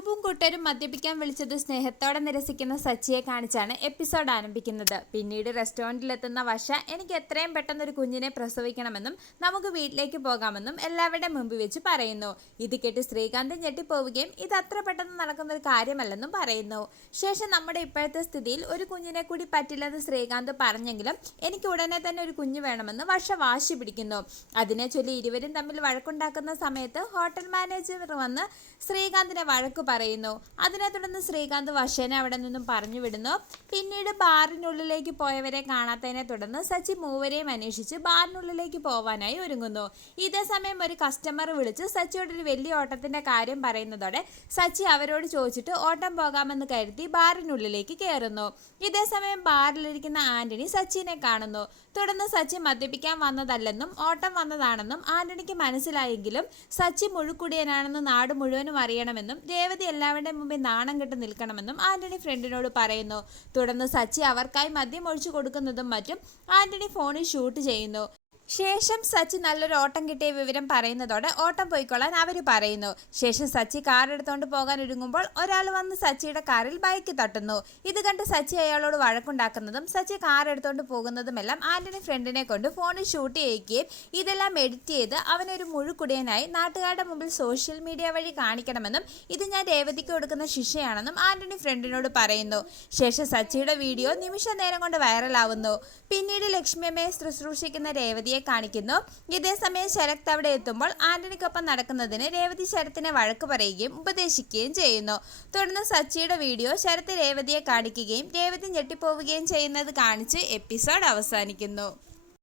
അനൂപും കൂട്ടരും മദ്യപിക്കാൻ വിളിച്ചത് സ്നേഹത്തോടെ നിരസിക്കുന്ന സച്ചിയെ കാണിച്ചാണ് എപ്പിസോഡ് ആരംഭിക്കുന്നത്. പിന്നീട് റെസ്റ്റോറന്റിലെത്തുന്ന വശ എനിക്ക് എത്രയും പെട്ടെന്ന് ഒരു കുഞ്ഞിനെ പ്രസവിക്കണമെന്നും നമുക്ക് വീട്ടിലേക്ക് പോകാമെന്നും എല്ലാവരുടെ മുമ്പിൽ വെച്ച് പറയുന്നു. ഇത് കേട്ട് ശ്രീകാന്ത് ഞെട്ടിപ്പോവുകയും ഇത് അത്ര പെട്ടെന്ന് നടക്കുന്ന ഒരു കാര്യമല്ലെന്നും പറയുന്നു. ശേഷം നമ്മുടെ ഇപ്പോഴത്തെ സ്ഥിതിയിൽ ഒരു കുഞ്ഞിനെ കൂടി പറ്റില്ലെന്ന് ശ്രീകാന്ത് പറഞ്ഞെങ്കിലും എനിക്ക് ഉടനെ തന്നെ ഒരു കുഞ്ഞ് വേണമെന്ന് വശ വാശി പിടിക്കുന്നു. അതിനെ ചൊല്ലി ഇരുവരും തമ്മിൽ വഴക്കുണ്ടാക്കുന്ന സമയത്ത് ഹോട്ടൽ മാനേജർ വന്ന് ശ്രീകാന്തിനെ വഴക്ക് പറയുന്നു. അതിനെ തുടർന്ന് ശ്രീകാന്ത് വശേനെ അവിടെ നിന്നും പറഞ്ഞു വിടുന്നു. പിന്നീട് ബാറിനുള്ളിലേക്ക് പോയവരെ കാണാത്തതിനെ തുടർന്ന് സച്ചി മൂവരെയും അന്വേഷിച്ച് ബാറിനുള്ളിലേക്ക് പോവാനായി ഒരുങ്ങുന്നു. ഇതേ സമയം ഒരു കസ്റ്റമർ വിളിച്ച് സച്ചിയോട് ഒരു വലിയ ഓട്ടത്തിന്റെ കാര്യം പറയുന്നതോടെ സച്ചി അവരോട് ചോദിച്ചിട്ട് ഓട്ടം പോകാമെന്ന് കരുതി ബാറിനുള്ളിലേക്ക് കയറുന്നു. ഇതേ സമയം ബാറിലിരിക്കുന്ന ആന്റണി സച്ചിനെ കാണുന്നു. തുടർന്ന് സച്ചി മദ്യപിക്കാൻ വന്നതല്ലെന്നും ഓട്ടം വന്നതാണെന്നും ആന്റണിക്ക് മനസ്സിലായെങ്കിലും സച്ചി മുഴുക്കുടിയനാണെന്ന് നാട് മുഴുവനും അറിയണമെന്നും രേവതി എല്ലാവരുടെ മുമ്പിൽ നാണം കെട്ട് നിൽക്കണമെന്നും ആന്റണി ഫ്രണ്ടിനോട് പറയുന്നു. തുടർന്ന് സച്ചി അവർക്കായി മദ്യം ഒഴിച്ചു കൊടുക്കുന്നതും മറ്റും ആന്റണി ഫോണിൽ ഷൂട്ട് ചെയ്യുന്നു. ശേഷം സച്ചി നല്ലൊരു ഓട്ടം കിട്ടിയ വിവരം പറയുന്നതോടെ ഓട്ടം പോയിക്കൊള്ളാൻ അവർ പറയുന്നു. ശേഷം സച്ചി കാർ എടുത്തുകൊണ്ട് പോകാൻ ഒരുങ്ങുമ്പോൾ ഒരാൾ വന്ന് സച്ചിയുടെ കാറിൽ ബൈക്ക് തട്ടുന്നു. ഇത് കണ്ട് സച്ചി അയാളോട് വഴക്കുണ്ടാക്കുന്നതും സച്ചി കാർ എടുത്തുകൊണ്ട് പോകുന്നതുമെല്ലാം ആന്റണി ഫ്രണ്ടിനെ കൊണ്ട് ഫോണിൽ ഷൂട്ട് ചെയ്യിക്കുകയും ഇതെല്ലാം എഡിറ്റ് ചെയ്ത് അവനൊരു മുഴുക്കുടിയനായി നാട്ടുകാരുടെ മുമ്പിൽ സോഷ്യൽ മീഡിയ വഴി കാണിക്കണമെന്നും ഇത് ഞാൻ രേവതിക്ക് കൊടുക്കുന്ന ശിക്ഷയാണെന്നും ആന്റണി ഫ്രണ്ടിനോട് പറയുന്നു. ശേഷം സച്ചിയുടെ വീഡിയോ നിമിഷ നേരം കൊണ്ട് വൈറലാവുന്നു. പിന്നീട് ലക്ഷ്മിയമ്മയെ ശുശ്രൂഷിക്കുന്ന രേവതിയെ കാണിക്കുന്നു. ഇതേസമയം ശരത് അവിടെ എത്തുമ്പോൾ ആന്റണിക്കൊപ്പം നടക്കുന്നതിന് രേവതി ശരത്തിനെ വഴക്ക് പറയുകയും ഉപദേശിക്കുകയും ചെയ്യുന്നു. തുടർന്ന് സച്ചിയുടെ വീഡിയോ ശരത് രേവതിയെ കാണിക്കുകയും രേവതി ഞെട്ടിപ്പോവുകയും ചെയ്യുന്നത് കാണിച്ച് എപ്പിസോഡ് അവസാനിക്കുന്നു.